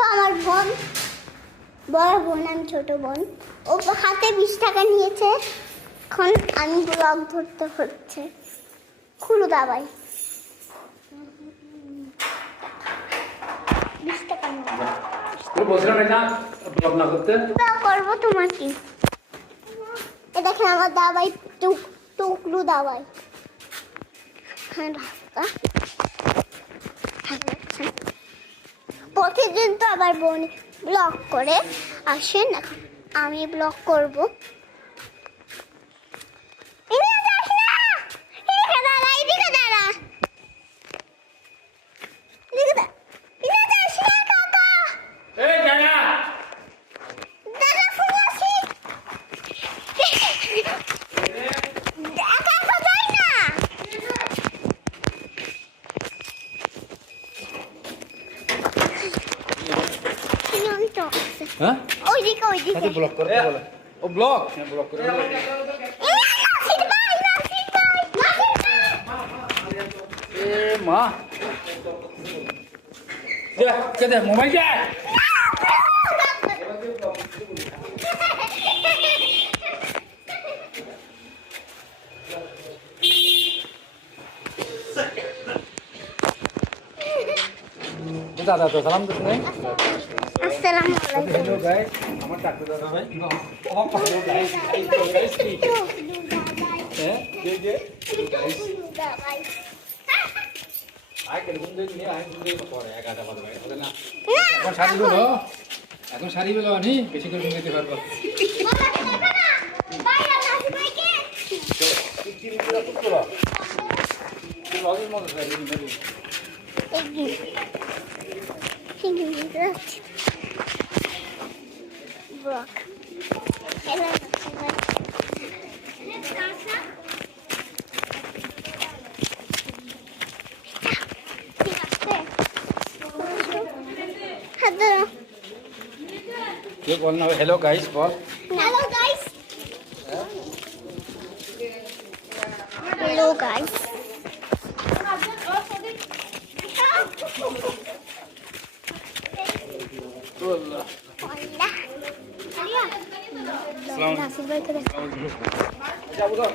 তো আমার বোন, বড় বোন, আমি ছোট বোন। ও হাতে 20 টাকা নিয়েছে, এখন আমি ব্লগ ধরতে হচ্ছে। খুলো দাবাই 20 টাকা করবো তোমার কি? এ দেখেন আমার দাবাই, টুকলু দাবাই। হ্যাঁ রাস্তা প্রতিদিন তো আবার বোন ব্লগ করে আসেন, এখন আমি ব্লগ করব। হ্যাঁ ওইদিকে ওইদিকে ব্লক করে বলে ও ব্লক হ্যাঁ ব্লক করে এ মা দে দে মোবাইল দে দাদা তো সালাম দিতে নেই আসসালামু আলাইকুম। হ্যালো গাইস আমার ডাক্তার দাদা ভাই ও হ্যালো গাইস কি হ্যাঁ যে গাইস আই কেন বন্ধু নিয়ে আই বন্ধু পরে 11টা বাজে হবে না এখন শাড়ি গুলো এখন শাড়ি গুলো আনি বেশি করে নিতে পারবো বাই আল্লাহ ভাইকে কি মিনিট করো কি লগের মতো শাড়ি নিবি ব্লগ হ্যালো কে বল না হ্যালো গাইস বল হ্যালো গাইস, হ্যালো গাইস। আল্লাহ নাসির ভাইকে দেখো। যাবো তো